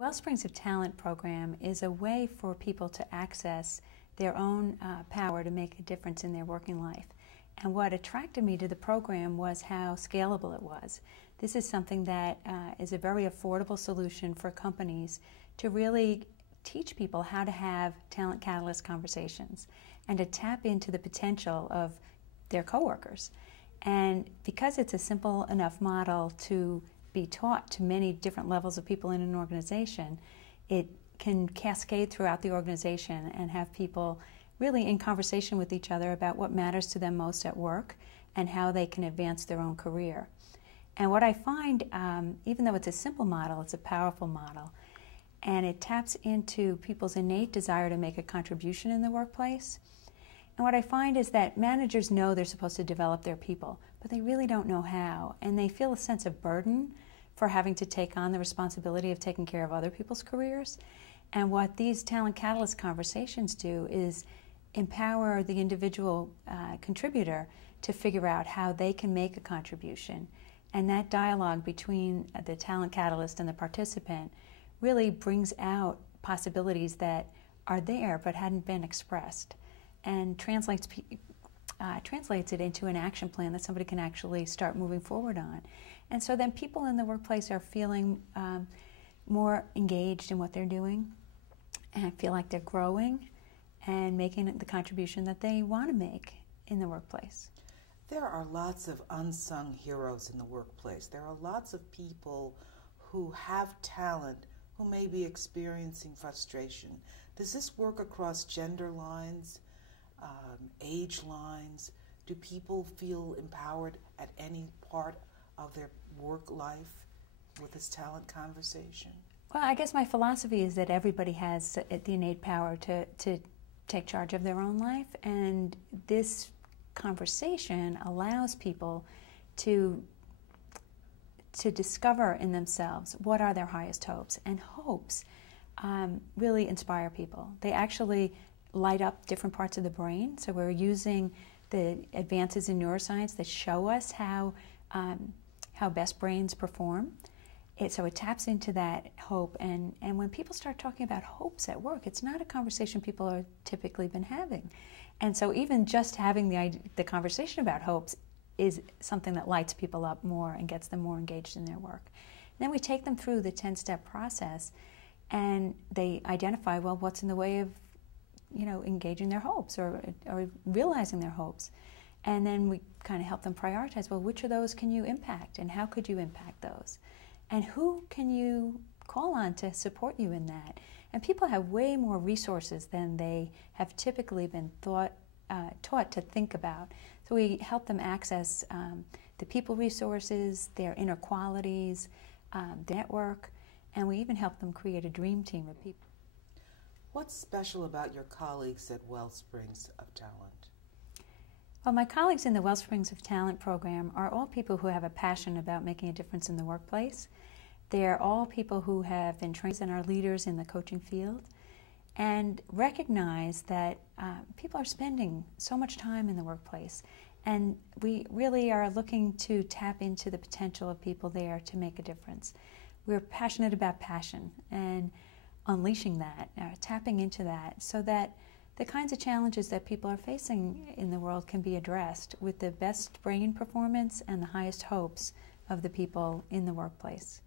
Wellsprings of Talent program is a way for people to access their own power to make a difference in their working life. And what attracted me to the program was how scalable it was. This is something that is a very affordable solution for companies to really teach people how to have talent catalyst conversations and to tap into the potential of their coworkers. And because it's a simple enough model to be taught to many different levels of people in an organization, it can cascade throughout the organization and have people really in conversation with each other about what matters to them most at work and how they can advance their own career. And what I find, even though it's a simple model, it's a powerful model, and it taps into people's innate desire to make a contribution in the workplace. And what I find is that managers know they're supposed to develop their people, but they really don't know how. And they feel a sense of burden for having to take on the responsibility of taking care of other people's careers. And what these Talent Catalyst conversations do is empower the individual contributor to figure out how they can make a contribution. And that dialogue between the Talent Catalyst and the participant really brings out possibilities that are there but hadn't been expressed, and translates it into an action plan that somebody can actually start moving forward on. And so then people in the workplace are feeling more engaged in what they're doing and feel like they're growing and making the contribution that they want to make in the workplace. There are lots of unsung heroes in the workplace. There are lots of people who have talent who may be experiencing frustration. Does this work across gender lines? Age lines? Do people feel empowered at any part of their work life with this talent conversation? Well, I guess my philosophy is that everybody has the innate power to take charge of their own life, and this conversation allows people to discover in themselves what are their highest hopes, and hopes really inspire people. They actually light up different parts of the brain. So we're using the advances in neuroscience that show us how best brains perform. So it taps into that hope. And when people start talking about hopes at work, it's not a conversation people have typically been having. And so even just having the conversation about hopes is something that lights people up more and gets them more engaged in their work. And then we take them through the 10-step process, and they identify, well, what's in the way of engaging their hopes or realizing their hopes. And then we kind of help them prioritize, well, which of those can you impact and how could you impact those? And who can you call on to support you in that? And people have way more resources than they have typically been taught to think about. So we help them access the people resources, their inner qualities, the network, and we even help them create a dream team of people. What's special about your colleagues at Wellsprings of Talent? Well, my colleagues in the Wellsprings of Talent program are all people who have a passion about making a difference in the workplace. They're all people who have been trained and are leaders in the coaching field and recognize that people are spending so much time in the workplace, and we really are looking to tap into the potential of people there to make a difference. We're passionate about passion and unleashing that, tapping into that, so that the kinds of challenges that people are facing in the world can be addressed with the best brain performance and the highest hopes of the people in the workplace.